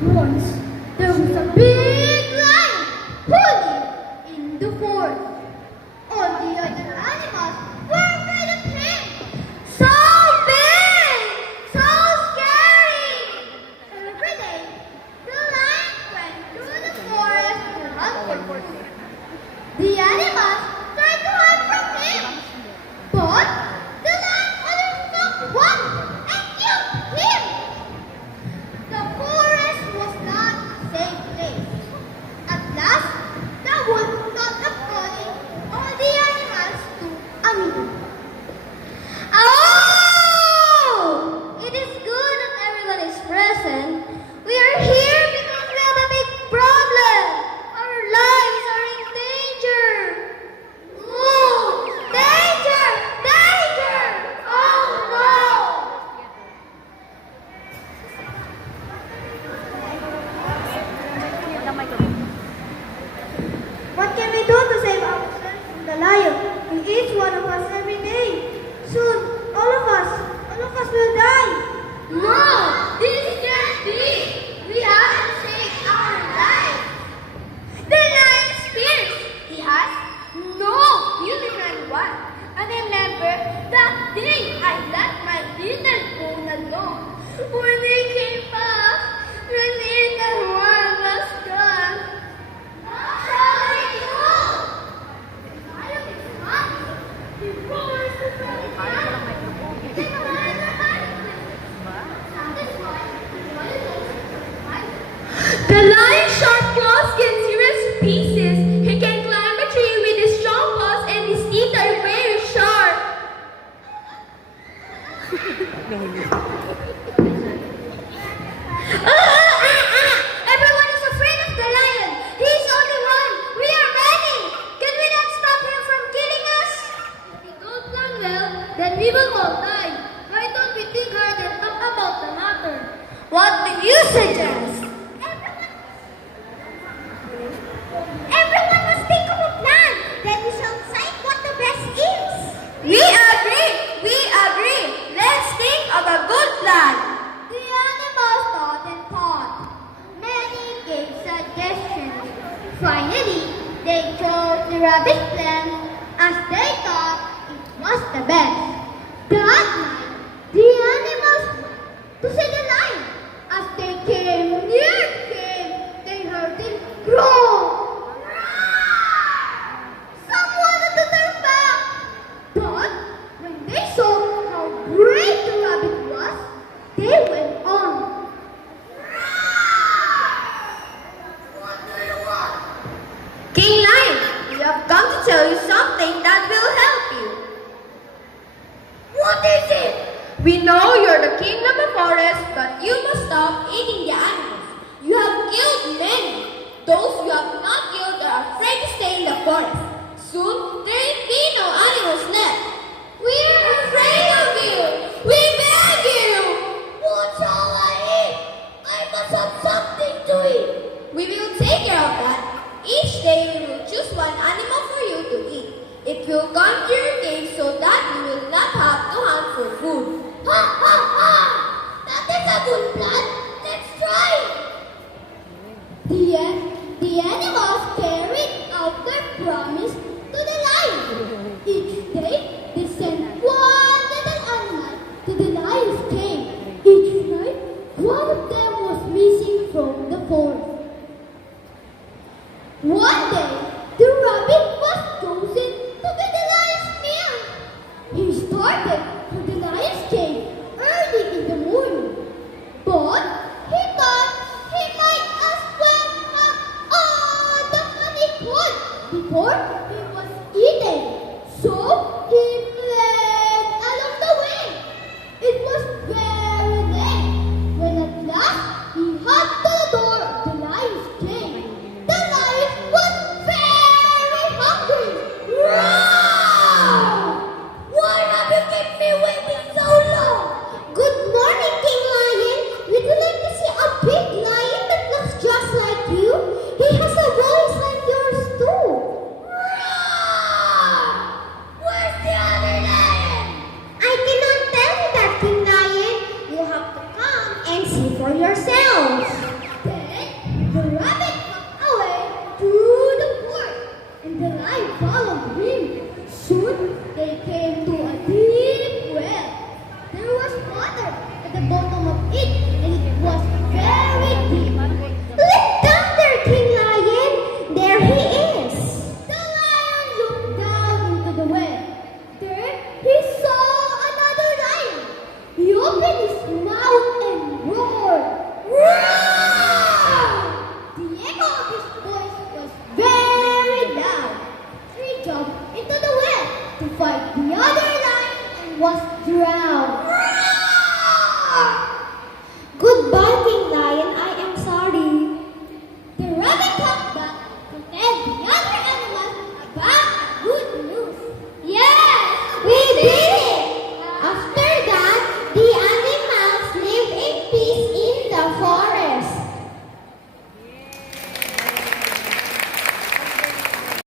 Once, there was a big lion pulling in the forest. All the other animals were afraid of him. So big! So scary! Every day, the lion went through the forest to hunt for food. The animals tried to hide from him, but the lion overtook one and killed him. The forest was not a safe place. At last, the wolf thought of calling all the animals to a meeting. Oh! It is good that everyone is present. We are here because we have a big problem. Our lives are in danger. Oh! Danger! Danger! Oh no! What can we do to save ourselves from the lion? He eats one of us every day. Soon, all of us will die. No, this can't be. We have to save our lives. The lion is fierce. He has no human one. I remember that day I left my little phone alone. When they came back, the little one was gone. What shall we do? The lion is running. He roars to the ground. The lion is hiding. That is why the lion is hiding. The lion's sharp claws can tear us to pieces. He can climb a tree with his strong claws and his teeth are very sharp. Everyone is afraid of the lion. He's only one. We are ready. Can we not stop him from killing us? If we don't plan well, then we will all die. Why don't we think hard and talk about the matter? What do you suggest? Everyone must think of a plan. Then we shall decide what the best is. We agree. We agree. Let's think of a good plan. The animals thought and thought. Many gave suggestions. Finally, they chose the rabbit plan as they thought it was the best. That night, the animals went to see the lion. As they came near him, they heard him growl. Someone had to turn back. But when they saw how brave the rabbit was, they went on. What do you want? King Lion, we have come to tell you something that will help you. What is it? We know you're the king of the forest, but you must stop eating the animals. You have killed many. Those you have not killed are afraid to stay in the forest. Soon, there will be no animals left. We are afraid of you. We beg you. What shall I eat? I must have something to eat. We will take care of that. Each day we will choose one animal for you to eat. It will come to your cave so that you will not have to hunt for food. Ha ha ha! That is a good plan. Let's try. The animals carried out their promise to the lion. Each day they sent one